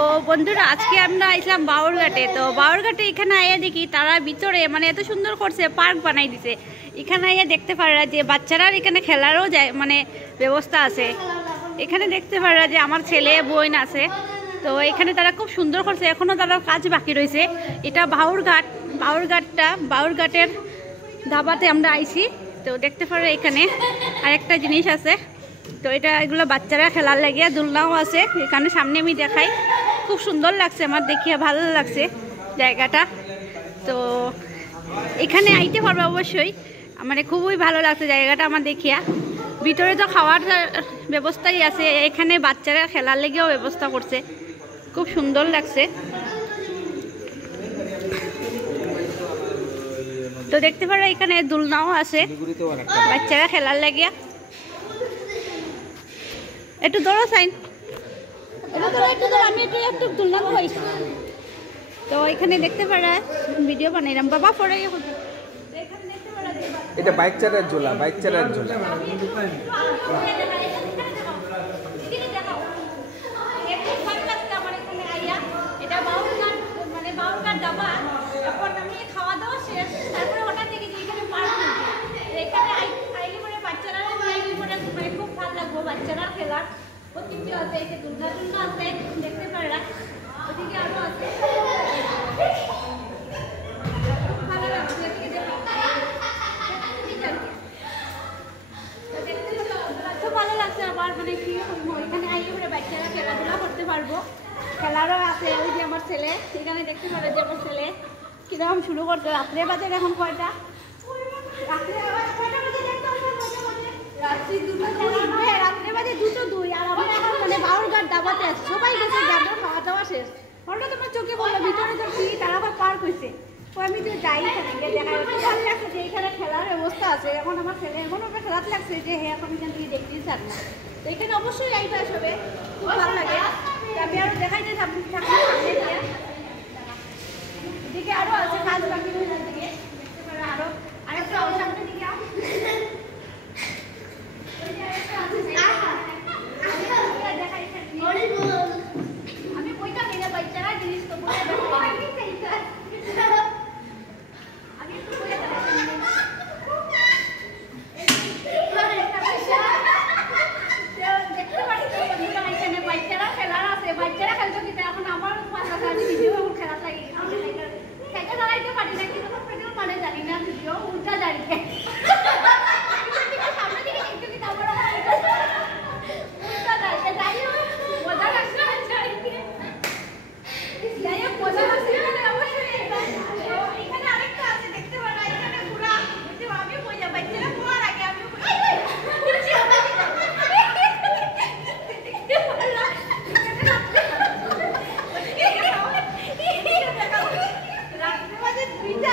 তো বন্ধুরা আজকে আমরা আইলাম বাউরঘাটে। তো বাউরঘাটে এখানে আইয়া দেখি তারা ভিতরে মানে এত সুন্দর করছে, পার্ক বানাই দিছে। এখানে আইয়া দেখতে পারা যে বাচ্চারা এখানে খেলারও যায় মানে ব্যবস্থা আছে। এখানে দেখতে পারা যে আমার ছেলে বোন আছে। তো এখানে তারা খুব সুন্দর করছে, এখনো তারা কাজ বাকি রয়েছে। এটা বাউরঘাটের ধাবাতে আমরা আইছি। তো দেখতে পারা এখানে আরেকটা জিনিস আছে। তো এগুলো বাচ্চারা খেলার লাগিয়া দোলনাও আছে। এখানে সামনে আমি দেখাই, খুব সুন্দর লাগছে, আমার দেখিয়া ভালো লাগছে জায়গাটা। তো এখানে আইতে পারবো অবশ্যই, মানে খুবই ভালো লাগছে জায়গাটা আমার দেখিয়া। ভিতরে তো খাওয়ার ব্যবস্থাই আছে, এখানে বাচ্চারা খেলার লেগেও ব্যবস্থা করছে, খুব সুন্দর লাগছে। তো দেখতে পারো এখানে দোলনাও আছে বাচ্চারা খেলার লাগিয়া। একটু ধরো সাইন, আমি একটু দোলনা পাইছি। তো এখানে দেখতে পারা ভিডিও বানাইলাম বাবা পরে। এটা বাইক চালার ঝোলা, বাইক চালার ঝোলা। বাচ্চারা খেলার প্রতিটি আছে, দুর্গা আছে দেখতে পারা, ওদিকে আরো আছে। ভালো লাগছে, খুব ভালো লাগছে। আবার মানে কি এখানে আইলে পরে বাচ্চারা খেলাধুলা করতে পারবো, খেলারও আছে। ওই যে আমার ছেলে এখানে দেখতে পারে যে আমার ছেলে কিরকম শুরু করতো। রাত্রে বাজে এখন কয়টা, রাত্রে বাজে 2:02। আর আমরা এখন মানে বাউরঘাট দাবাতে আছি, সবাই গেছে, গাড়ির খাওয়া দাওয়া শেষ। হঠাৎ তোমার চোখে বললো ভিতরে তো কি, তারা আবার পার্ক হয়েছে। তো আমি তো যাই দেখা, ভালো লাগছে যে এখানে খেলার ব্যবস্থা আছে। এখন আমার ছেলে এমন একটা খারাপ লাগছে যে হ্যাঁ এখন এখান থেকে দেখতেই চান না। তো এখানে অবশ্যই আইতে আসবে, খুব ভালো লাগে। আমি আরো দেখাইতে এদিকে আরো আছে কাজ বাকি রয়েছে, দিকে আরো আরেকটা সামনে দিকে আমি বইটা মেরে বাচ্চারা জিনিস তো বাচ্চারা খেলছো কিন্তু এখন আমার ভিডিও খেলা লাগে সাইকেল চালাইতে পারি না, কিন্তু মানে জানি না ভিডিও উল্টা দাঁড়িয়ে সামনে দিকে একটু কিন্তু আমার উল্টা দাঁড়িয়ে যাই মজা লাগছে। যাই হোক মজা লাগছে অবশ্যই। এখানে আরেকটা আছে দেখতে পারা, এখানে পুরা আমি মজা বাচ্চারা পড়ার আগে আমি রাত্রে বাজে 2টা